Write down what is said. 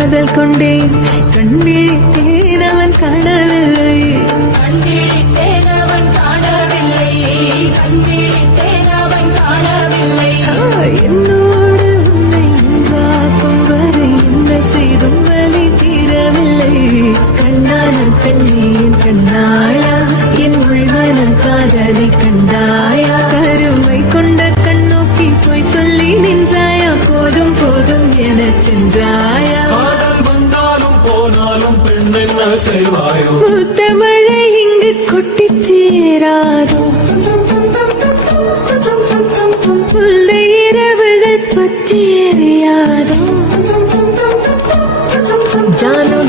காதல் கொண்டேன் கண்விழித்தேன் அவன் காணவில்லை கண்விழித்தேன் அவன் காணவில்லை கண்விழித்தேன் அவன் காணவில்லை என்னோடு உன்னை ஒன்றாக்கும் வரை என்ன செய்தும் வலி தீரவில்லை கண்ணான கண்ணேன் கண்ணாயா என் உள்மன காதலை கண்டாயா கருமை கொண்ட கண்ணோக்கி போய் சொல்லி நின்றாயா போதும் போதும் என சென்றாயா காதல் வந்தாலும் போனாலும் பெண் என்ன செய்வாயோ பூத்த மழை இங்கு கொட்டிச் சேராதோ உள்ள இரவுகள் பற்றி எறியாதோ ஜானோ